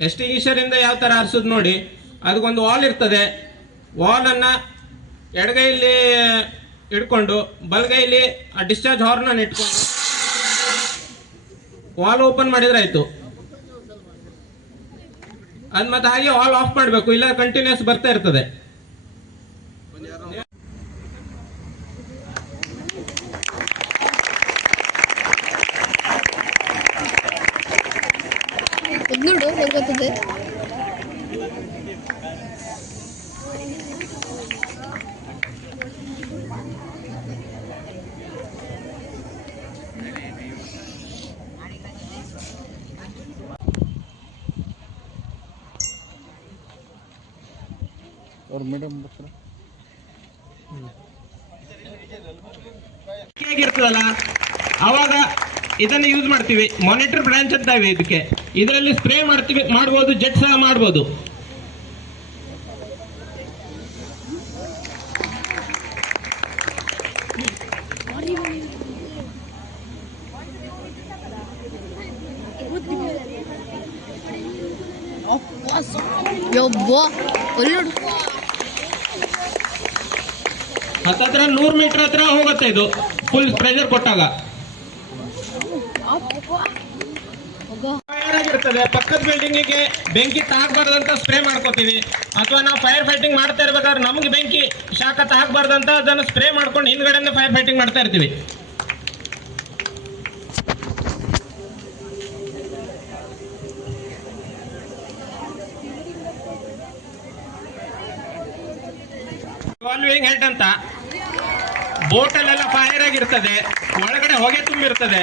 ಎಸ್ಟಿಗೇಷರ್ ಇಂದ ಯಾವ ತರ ಹಾರಿಸೋದು ನೋಡಿ. ಅದಕ್ಕೊಂದು ವಾಲ್ ಇರ್ತದೆ. ವಾಲ್ ಅನ್ನ ಎಡಗೈಲಿ ಇಟ್ಕೊಂಡು ಬಲಗೈಲಿ ಆ ಡಿಸ್ಚಾರ್ಜ್ ಹಾರ್ನನ್ನು ಇಟ್ಕೊಂಡು. ವಾಲ್ ಓಪನ್ ಮಾಡಿದ್ರೆ ಆಯ್ತು. ಅದ್ ಮತ್ತೆ ಹಾಗೆ ವಾಲ್ ಆಫ್ ಮಾಡಬೇಕು. ಇಲ್ಲ ಕಂಟಿನ್ಯೂಸ್ ಬರ್ತಾ ಇರ್ತದೆ. ಇದ್ ನೋಡು ಹೇಗ್ ಬರ್ತದೆ ಅವ್ರು ಮೇಡಮ್ ಬರ್ತಾರೆ. ಹೇಗಿರ್ತದಲ್ಲ ಅವಾಗ ಇದನ್ನ ಯೂಸ್ ಮಾಡ್ತೀವಿ. ಮಾನಿಟರ್ ಬ್ರಾಂಚ್ ಅಂತ ಇವೆ ಇದಕ್ಕೆ. ಇದರಲ್ಲಿ ಸ್ಪ್ರೇ ಮಾಡ್ತೀವಿ ಮಾಡ್ಬೋದು ಜೆಟ್ ಸಹ ಮಾಡ್ಬೋದು. ಹತ್ತತ್ರ ನೂರು ಮೀಟರ್ ಹತ್ರ ಹೋಗುತ್ತೆ ಇದು. ಫುಲ್ ಪ್ರೆಷರ್ ಕೊಟ್ಟಾಗ. ಆಗಿರ್ತದೆ. ಪಕ್ಕದ ಬಿಲ್ಡಿಂಗಿಗೆ ಬೆಂಕಿ ತಾಕಬಾರ್ದಂತ ಸ್ಪ್ರೇ ಮಾಡ್ಕೋತೀವಿ. ಅಥವಾ ನಾವು ಫೈರ್ ಫೈಟಿಂಗ್ ಮಾಡ್ತಾ ಇರ್ಬೇಕಾದ್ರೆ ನಮ್ಗೆ ಬೆಂಕಿ ಶಾಖ ತಾಕಬಾರ್ದಂತ ಅದನ್ನು ಸ್ಪ್ರೇ ಮಾಡ್ಕೊಂಡು ಹಿಂದ್ಗಡೆಯಿಂದ ಫೈರ್ ಫೈಟಿಂಗ್ ಮಾಡ್ತಾ ಇರ್ತೀವಿ. ರಿವಾಲ್ವಿಂಗ್ ಅಂತ ಬೋಟಲ್ಲೆಲ್ಲ ಫೈರ್ ಆಗಿರ್ತದೆ. ಒಳಗಡೆ ಹೊಗೆ ತುಂಬಿರ್ತದೆ.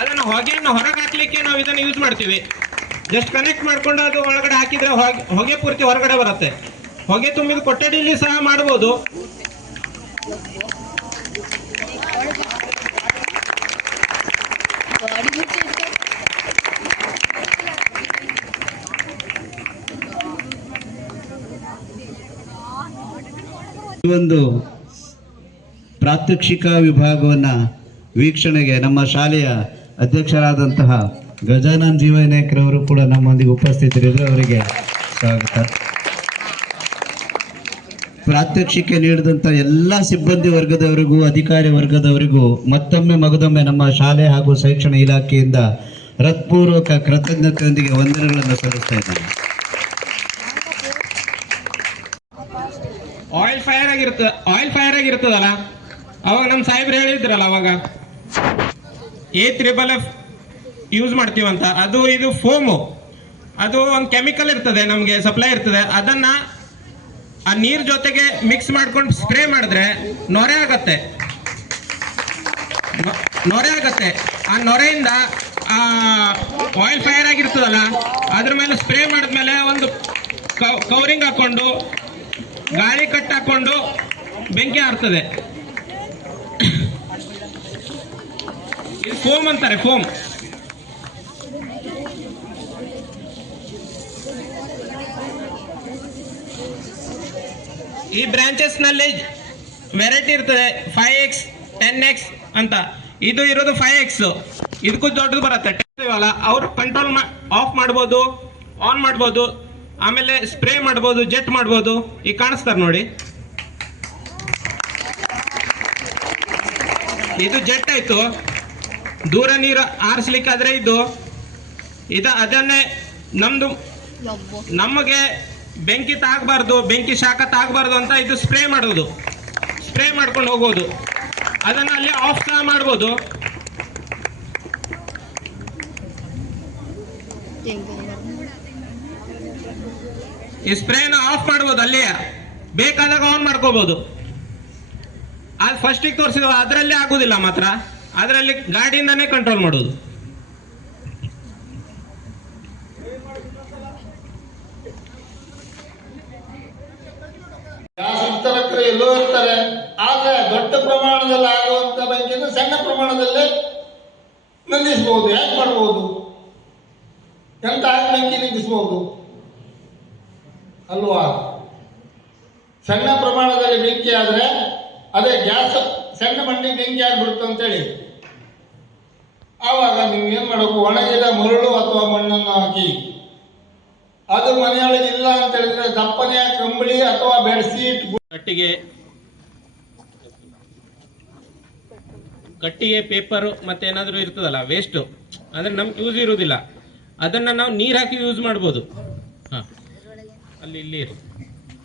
ಅದನ್ನು ಹೊಗೆಯನ್ನು ಹೊರಗೆ ಹಾಕ್ಲಿಕ್ಕೆ ನಾವು ಇದನ್ನು ಯೂಸ್ ಮಾಡ್ತೀವಿ. ಜಸ್ಟ್ ಕನೆಕ್ಟ್ ಮಾಡ್ಕೊಂಡು ಅದು ಒಳಗಡೆ ಹಾಕಿದ್ರೆ ಹೊಗೆ ಪೂರ್ತಿ ಹೊರಗಡೆ ಬರುತ್ತೆ. ಹೊಗೆ ತುಂಬಿದ ಕೊಠಡಿಯಲ್ಲಿ ಸಹ ಮಾಡ್ಬೋದು. ಈ ಒಂದು ಪ್ರಾತ್ಯಕ್ಷಿಕ ವಿಭಾಗವನ್ನು ವೀಕ್ಷಣೆಗೆ ನಮ್ಮ ಶಾಲೆಯ ಅಧ್ಯಕ್ಷರಾದಂತಹ ಗಜಾನನ್ ಜೀವನಾಯಕರವರು ಕೂಡ ನಮ್ಮೊಂದಿಗೆ ಉಪಸ್ಥಿತರಿದ್ದರು ಅವರಿಗೆ ಸ್ವಾಗತ. ಪ್ರಾತ್ಯಕ್ಷಿಕೆ ನೀಡಿದಂಥ ಎಲ್ಲ ಸಿಬ್ಬಂದಿ ವರ್ಗದವರಿಗೂ, ಅಧಿಕಾರಿ ವರ್ಗದವರಿಗೂ, ಮತ್ತೊಮ್ಮೆ ಮಗದೊಮ್ಮೆ ನಮ್ಮ ಶಾಲೆ ಹಾಗೂ ಶೈಕ್ಷಣ ಇಲಾಖೆಯಿಂದ ಹೃತ್ಪೂರ್ವಕ ಕೃತಜ್ಞತೆಯೊಂದಿಗೆ ವಂದನೆಗಳನ್ನು ಸಲ್ಲಿಸ್ತಾ ಇದ್ದೇನೆ. ಆಯಿಲ್ ಫೈರ್ ಆಗಿರುತ್ತೆ ಆಯಿಲ್ ಫೈರ್ ಆಗಿರ್ತದಲ್ಲ? ಅವಾಗ ನಮ್ಮ ಸಾಹೇಬ್ರು ಹೇಳಿದ್ರಲ್ಲ ಅವಾಗ? ಎ ತ್ರಿಬಲ್ ಎಫ್ ಯೂಸ್ ಮಾಡ್ತೀವಂತ. ಅದು ಇದು ಫೋಮು. ಅದು ಒಂದು ಕೆಮಿಕಲ್ ಇರ್ತದೆ, ನಮಗೆ ಸಪ್ಲೈ ಇರ್ತದೆ. ಅದನ್ನ ಆ ನೀರ್ ಜೊತೆಗೆ ಮಿಕ್ಸ್ ಮಾಡ್ಕೊಂಡು ಸ್ಪ್ರೇ ಮಾಡಿದ್ರೆ ನೊರೆ ಆಗತ್ತೆ. ನೊರೆ ಆಗತ್ತೆ. ಆ ನೊರೆಯಿಂದ ಆ ಆಯಿಲ್ ಫೈರ್ ಆಗಿರ್ತದಲ್ಲ, ಅದ್ರ ಮೇಲೆ ಸ್ಪ್ರೇ ಮಾಡಿದ್ಮೇಲೆ ಒಂದು ಕವರಿಂಗ್ ಹಾಕೊಂಡು, ಗಾಳಿ ಕಟ್ ಹಾಕೊಂಡು ಬೆಂಕಿ ಹಾರ್ತದೆ ಇದು ಫೋಮ್ ಅಂತಾರೆ, ಫೋಮ್. ಈ ಬ್ರಾಂಚಸ್ನಲ್ಲಿ ವೆರೈಟಿ ಇರ್ತದೆ. ಫೈವ್ ಎಕ್ಸ್ ಟೆನ್ ಎಕ್ಸ್ ಅಂತ. ಇದು ಇರೋದು ಫೈವ್ ಎಕ್ಸ್ ಇದಕ್ಕೂ ದೊಡ್ಡದು ಬರುತ್ತೆ. ಅಲ್ಲ ಅವರು ಕಂಟ್ರೋಲ್ ಆಫ್ ಮಾಡ್ಬೋದು ಆನ್ ಮಾಡ್ಬೋದು, ಆಮೇಲೆ ಸ್ಪ್ರೇ ಮಾಡ್ಬೋದು ಜೆಟ್ ಮಾಡ್ಬೋದು. ಈಗ ಕಾಣಿಸ್ತಾರೆ ನೋಡಿ. ಇದು ಜೆಟ್ ಆಯ್ತು. ದೂರ ನೀರು ಆರಿಸ್ಲಿಕ್ಕಾದ್ರೆ ಇದು, ಇದ ಅದನ್ನೇ ನಮ್ದು ನಮಗೆ ಬೆಂಕಿ ತಾಗಬಾರ್ದು, ಬೆಂಕಿ ಶಾಖ ತಾಗಬಾರ್ದು ಅಂತ ಇದು ಸ್ಪ್ರೇ ಮಾಡೋದು. ಸ್ಪ್ರೇ ಮಾಡ್ಕೊಂಡು ಹೋಗೋದು ಅದನ್ನು ಅಲ್ಲಿ ಆಫ್ ಸಹ ಮಾಡ್ಬೋದು. ಈ ಸ್ಪ್ರೇನ ಆಫ್ ಮಾಡ್ಬೋದು ಅಲ್ಲಿಯ. ಬೇಕಾದಾಗ ಆನ್ ಮಾಡ್ಕೋಬಹುದು ಅದು ಫಸ್ಟಿಗೆ ತೋರಿಸಿದ ಅದರಲ್ಲಿ ಆಗೋದಿಲ್ಲ ಮಾತ್ರ. ಅದರಲ್ಲಿ ಗಾಡಿಯಿಂದನೇ ಕಂಟ್ರೋಲ್ ಮಾಡೋದು. ಎಲ್ಲೋ ಇರ್ತಾರೆ, ಆದ್ರೆ ದೊಡ್ಡ ಪ್ರಮಾಣದಲ್ಲಿ ಆಗುವಂತ ಬೆಂಕಿಯನ್ನು ಸಣ್ಣ ಪ್ರಮಾಣದಲ್ಲಿ ನಂದಿಸಬಹುದು ಯಾಕೆ ಮಾಡಬಹುದು ಎಂತ ಬೆಂಕಿ ನಿಂದಿಸಬಹುದು ಅಲ್ವಾ? ಸಣ್ಣ ಪ್ರಮಾಣದಲ್ಲಿ ಬೆಂಕಿ ಆದರೆ ಅದೇ ಗ್ಯಾಸ್ ಸಣ್ಣ ಬಂಡೆ ಬೆಂಕಿ ಆಗ್ಬಿಡ್ತು ಅಂತೇಳಿ. ಆವಾಗ ನೀವು ಏನ್ ಮಾಡಬೇಕು? ಒಣಗಿದ ಮರಳು ಅಥವಾ ಮಣ್ಣನ್ನು ಹಾಕಿ. ಅದು ಮನೆಯೊಳಗೆ ಇಲ್ಲ ಅಂತ ಹೇಳಿದ್ರೆ ದಪ್ಪನೆಯ ಕಂಬಳಿ ಅಥವಾ ಬೆಡ್ಶೀಟ್ ಕಟ್ಟಿಗೆ. ಕಟ್ಟಿಗೆ, ಪೇಪರು ಮತ್ತೆ ಏನಾದರೂ ಇರ್ತದಲ್ಲ ವೇಸ್ಟು ಅಂದ್ರೆ ನಮ್ಗೆ ಯೂಸ್ ಇರುವುದಿಲ್ಲ ಅದನ್ನ ನಾವು ನೀರು ಹಾಕಿ ಯೂಸ್ ಮಾಡ್ಬೋದು. ಹಾಂ. ಅಲ್ಲಿ, ಇಲ್ಲಿ.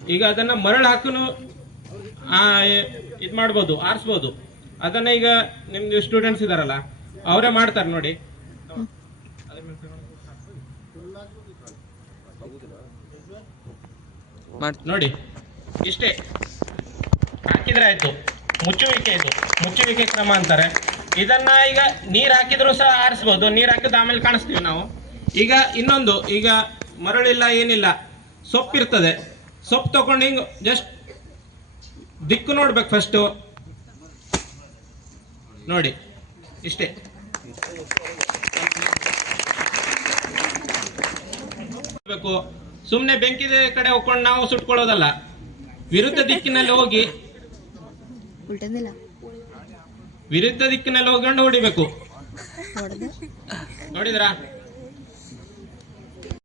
ಈಗ ಅದನ್ನ ಮರಳು ಹಾಕನು ಇದು ಮಾಡ್ಬೋದು ಆರಿಸ್ಬೋದು. ಅದನ್ನ ಈಗ ನಿಮ್ದು ಸ್ಟೂಡೆಂಟ್ಸ್ ಇದಾರಲ್ಲ ಅವರೇ ಮಾಡ್ತಾರೆ ನೋಡಿ. ನೋಡಿ ಇಷ್ಟೇ. ಹಾಕಿದ್ರೆ ಆಯ್ತು. ಮುಚ್ಚುವಿಕೆ ಇದು. ಮುಚ್ಚುವಿಕೆ ಕ್ರಮ ಅಂತಾರೆ. ಇದನ್ನ ಈಗ ನೀರ್ ಹಾಕಿದ್ರು ಸಹ ಆರಿಸ್ಬೋದು. ನೀರ್ ಹಾಕಿದ ಆಮೇಲೆ ಕಾಣಿಸ್ತೀವಿ ನಾವು. ಈಗ ಇನ್ನೊಂದು ಈಗ ಮರಳಿಲ್ಲ ಏನಿಲ್ಲ. ಸೊಪ್ಪಿರ್ತದೆ. ಸೊಪ್ಪು ತಗೊಂಡು ಹಿಂಗ್ ಜಸ್ಟ್ ದಿಕ್ಕು ನೋಡ್ಬೇಕು ಫಸ್ಟು ನೋಡಿ ಇಷ್ಟೇ. ಬೇಕು ಸುಮ್ಮನೆ ಬೆಂಕಿದ ಕಡೆ ಹೋಗ್ಕೊಂಡು ನಾವು ಸುಟ್ಕೊಳ್ಳೋದಲ್ಲ. ವಿರುದ್ಧ ದಿಕ್ಕಿನಲ್ಲಿ ಹೋಗಿ. ವಿರುದ್ಧ ದಿಕ್ಕಿನಲ್ಲಿ ಹೋಗ್ಕೊಂಡು ಹೊಡಿಬೇಕು. ನೋಡಿದ್ರಾ?